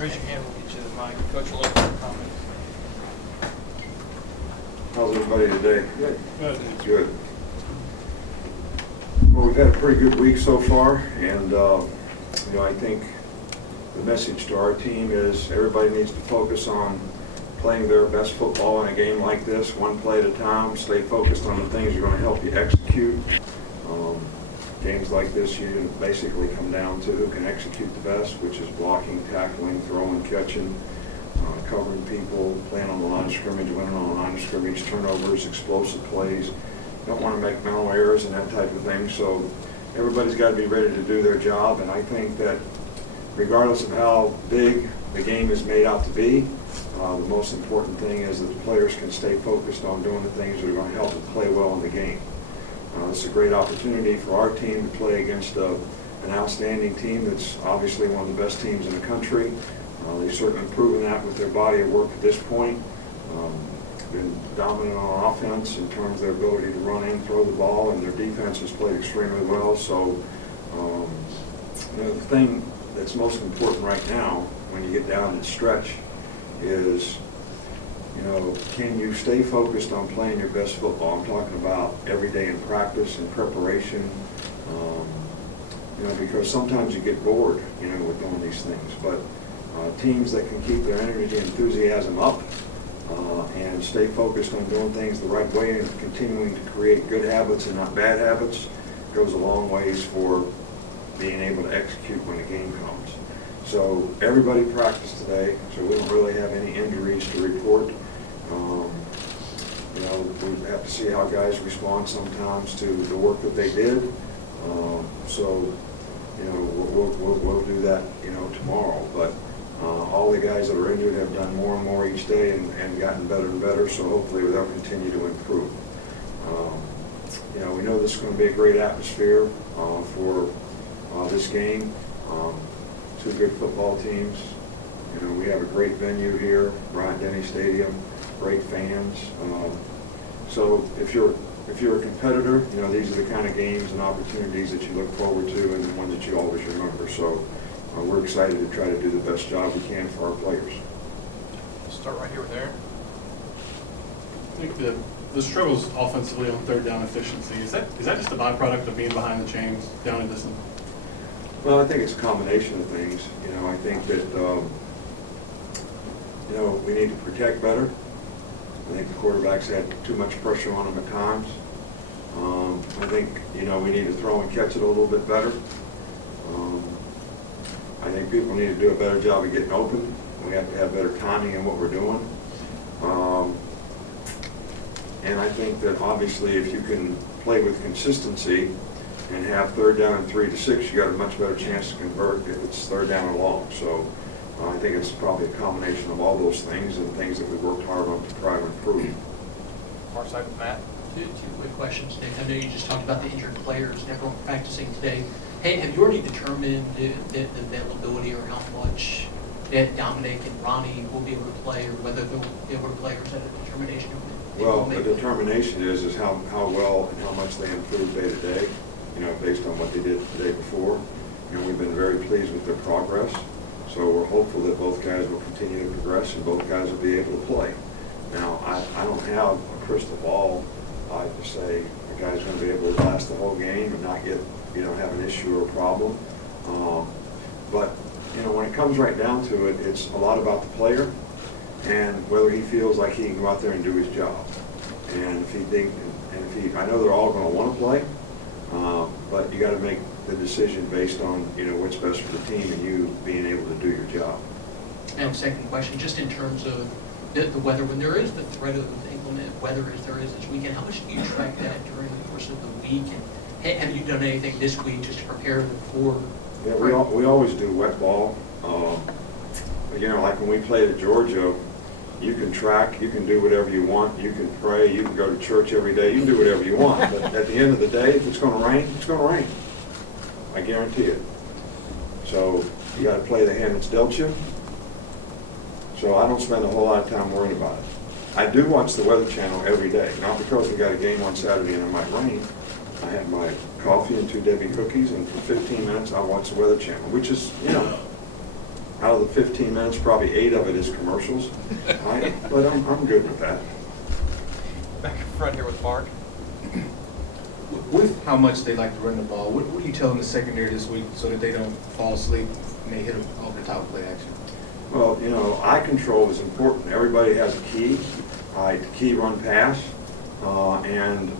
Raise your hand, we'll get you the mic. Coach will open your comments. How's everybody today? Good. Good. Well, we've had a pretty good week so far, and I think the message to our team is everybody needs to focus on playing their best football in a game like this, one play at a time. Stay focused on the things that are going to help you execute. Games like this, you basically come down to who can execute the best, which is blocking, tackling, throwing, catching, covering people, playing on the line of scrimmage, winning on the line of scrimmage, turnovers, explosive plays. Don't want to make mental errors and that type of thing. So everybody's got to be ready to do their job, and I think that regardless of how big the game is made out to be, the most important thing is that the players can stay focused on doing the things that are going to help them play well in the game. It's a great opportunity for our team to play against an outstanding team that's obviously one of the best teams in the country. They've certainly proven that with their body of work at this point. Been dominant on offense in terms of their ability to run and throw the ball, and their defense has played extremely well. So, the thing that's most important right now when you get down and stretch is, can you stay focused on playing your best football? I'm talking about every day in practice and preparation, because sometimes you get bored, with doing these things. But teams that can keep their energy and enthusiasm up and stay focused on doing things the right way and continuing to create good habits and not bad habits goes a long ways for being able to execute when the game comes. So everybody practiced today, so we don't really have any injuries to report. We have to see how guys respond sometimes to the work that they did. We'll do that, tomorrow. But all the guys that are injured have done more and more each day and gotten better and better, so hopefully they'll continue to improve. We know this is going to be a great atmosphere for this game. Two good football teams. We have a great venue here, Bryant-Denny Stadium, great fans. So if you're a competitor, these are the kind of games and opportunities that you look forward to and the ones that you always remember. So we're excited to try to do the best job we can for our players. We'll start right here with Aaron. I think the struggles offensively on third down efficiency, is that just a byproduct of being behind the chains, down and distant? Well, I think it's a combination of things. I think that, we need to protect better. I think the quarterbacks had too much pressure on them at times. I think, we need to throw and catch it a little bit better. I think people need to do a better job of getting open. We have to have better timing in what we're doing. And I think that obviously if you can play with consistency and have third down and 3 to 6, you got a much better chance to convert if it's third down or long. So I think it's probably a combination of all those things and things that we've worked hard on to try to improve. Far side with Matt. Two quick questions, Nick. I know you just talked about the injured players and everyone practicing today. Hey, have you already determined the availability or how much that Dominic and Ronnie will be able to play, or whether they'll be able to play, or is that a determination? Well, the determination is how well and how much they improve day to day, based on what they did the day before. And we've been very pleased with their progress. So we're hopeful that both guys will continue to progress and both guys will be able to play. Now, I don't have a crystal ball to say the guy's going to be able to last the whole game and not get, have an issue or a problem. But, when it comes right down to it, it's a lot about the player and whether he feels like he can go out there and do his job. And I know they're all going to want to play, but you got to make the decision based on, what's best for the team and you being able to do your job. And second question, just in terms of the weather, when there is the threat of inclement weather as there is this weekend, how much do you track that during the course of the week? And have you done anything this week just to prepare for? Yeah, we always do wet ball. Like when we played at Georgia, you can track, you can do whatever you want, you can pray, you can go to church every day, you can do whatever you want. But at the end of the day, if it's going to rain, it's going to rain. I guarantee it. So you got to play the hand that's dealt you. So I don't spend a whole lot of time worrying about it. I do watch the Weather Channel every day, not because we got a game on Saturday and it might rain. I have my coffee and 2 Debbie cookies, and for 15 minutes I watch the Weather Channel, which is, out of the 15 minutes, probably 8 of it is commercials. But I'm good with that. Back in front here with Mark. With how much they like to run the ball, what are you telling the secondary this week so that they don't fall asleep and they hit them over the top play action? Well, eye control is important. Everybody has a key, key run pass, and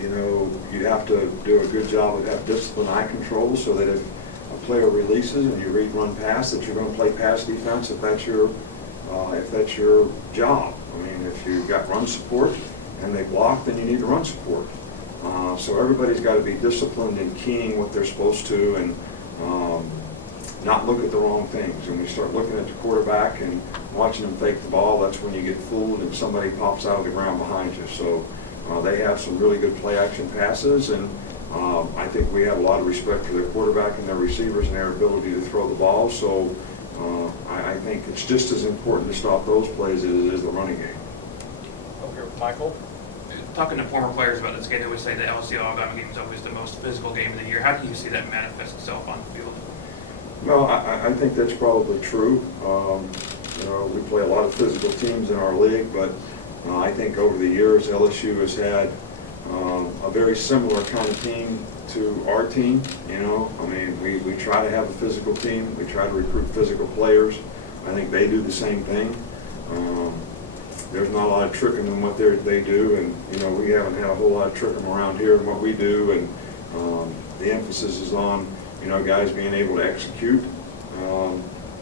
you have to do a good job of having disciplined eye control so that if a player releases and you read run pass, that you're going to play pass defense if that's your job. I mean, if you've got run support and they block, then you need to run support. So everybody's got to be disciplined in keying what they're supposed to and not look at the wrong things. And when you start looking at the quarterback and watching them fake the ball, that's when you get fooled and somebody pops out of the ground behind you. So they have some really good play action passes, and I think we have a lot of respect for their quarterback and their receivers and their ability to throw the ball. So I think it's just as important to stop those plays as it is the running game. Over here with Michael. Talking to former players about this game, they would say the LSU Alabama game is always the most physical game of the year. How do you see that manifest itself on the field? Well, I think that's probably true. We play a lot of physical teams in our league, but I think over the years LSU has had a very similar kind of team to our team. I mean, we try to have a physical team. We try to recruit physical players. I think they do the same thing. There's not a lot of tricking in what they do, and we haven't had a whole lot of tricking around here in what we do, and the emphasis is on guys being able to execute.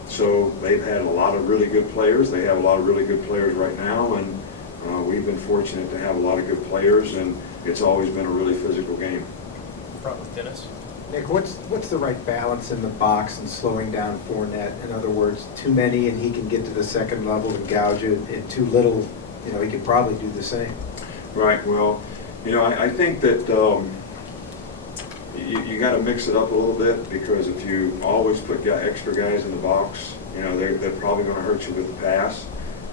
So they've had a lot of really good players. They have a lot of really good players right now, and we've been fortunate to have a lot of good players, and it's always been a really physical game. Front with Dennis. Nick, what's the right balance in the box and slowing down Fournette? In other words, too many and he can get to the second level and gouge it, and too little, he could probably do the same. Right. Well, I think that you got to mix it up a little bit, because if you always put extra guys in the box, they're probably going to hurt you with the pass.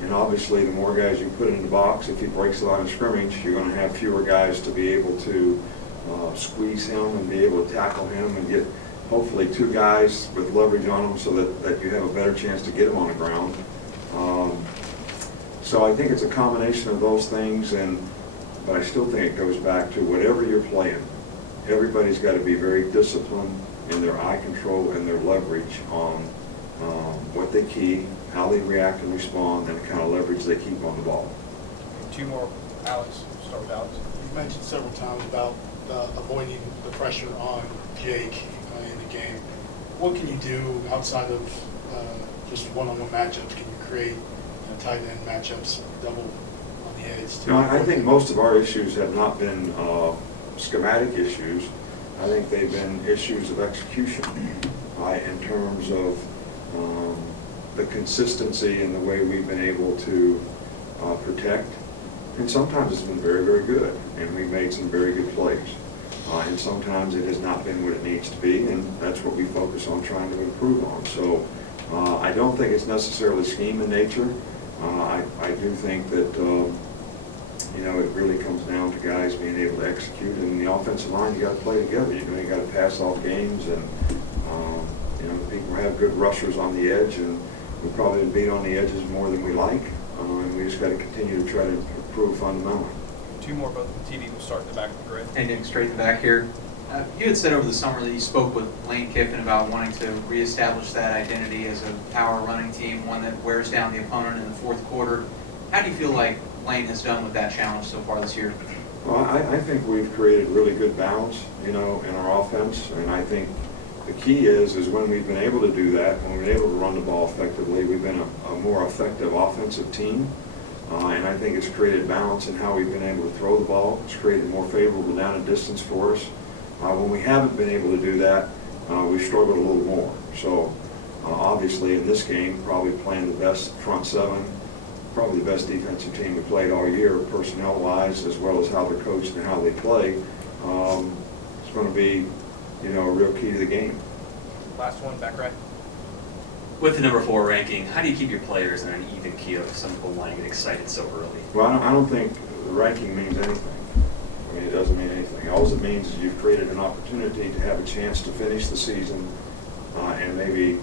And obviously, the more guys you put in the box, if he breaks the line of scrimmage, you're going to have fewer guys to be able to squeeze him and be able to tackle him and get hopefully 2 guys with leverage on them so that you have a better chance to get him on the ground. So I think it's a combination of those things, but I still think it goes back to whatever you're playing. Everybody's got to be very disciplined in their eye control and their leverage on what they key, how they react and respond, and the kind of leverage they keep on the ball. 2 more. Alex. Start with Alex. You've mentioned several times about avoiding the pressure on Jake in the game. What can you do outside of just one-on-one matchups? Can you create tight end matchups, double on the edge? I think most of our issues have not been schematic issues. I think they've been issues of execution in terms of the consistency in the way we've been able to protect. And sometimes it's been very, very good, and we've made some very good plays. And sometimes it has not been what it needs to be, and that's what we focus on trying to improve on. So I don't think it's necessarily scheme in nature. I do think that it really comes down to guys being able to execute. And in the offensive line, you got to play together. You got to pass off games, and people have good rushers on the edge, and we've probably been beat on the edges more than we like. And we just got to continue to try to improve fundamentally. 2 more, both on TV. We'll start in the back of the grid. Hey, Nick, straight in the back here. You had said over the summer that you spoke with Lane Kiffin about wanting to reestablish that identity as a power running team, one that wears down the opponent in the fourth quarter. How do you feel like Lane has done with that challenge so far this year? Well, I think we've created really good balance, in our offense, and I think the key is when we've been able to do that, when we've been able to run the ball effectively, we've been a more effective offensive team. And I think it's created balance in how we've been able to throw the ball. It's created more favorable down and distance for us. When we haven't been able to do that, we've struggled a little more. So obviously in this game, probably playing the best front 7, probably the best defensive team we played all year, personnel-wise, as well as how they're coached and how they play. It's going to be, a real key to the game. Last one, back right. With the number 4 ranking, how do you keep your players in an even keel if some people want to get excited so early? Well, I don't think the ranking means anything. I mean, it doesn't mean anything. All it means is you've created an opportunity to have a chance to finish the season and maybe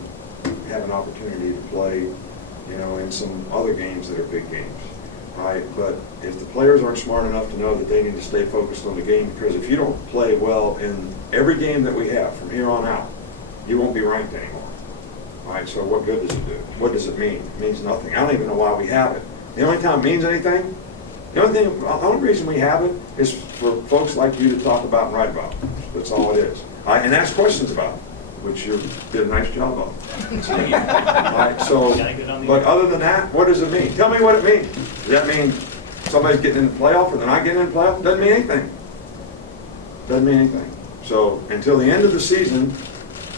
have have an opportunity to play, you know, in some other games that are big games. Right? But if the players aren't smart enough to know that they need to stay focused on the game, because if you don't play well in every game that we have from here on out, you won't be ranked anymore. All right, so what good does it do? What does it mean? It means nothing. I don't even know why we have it. The only time it means anything, the only reason we have it is for folks like you to talk about and write about. That's all it is. And ask questions about it, which you did a nice job of. All right, so, but other than that, what does it mean? Tell me what it means. Does that mean somebody's getting in the playoff or they're not getting in the playoff? Doesn't mean anything. Doesn't mean anything. So until the end of the season,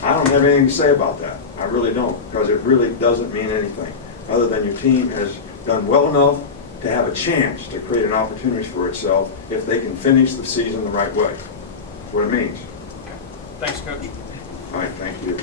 I don't have anything to say about that. I really don't, because it really doesn't mean anything, other than your team has done well enough to have a chance to create an opportunity for itself if they can finish the season the right way. That's what it means. Thanks, Coach. All right, thank you.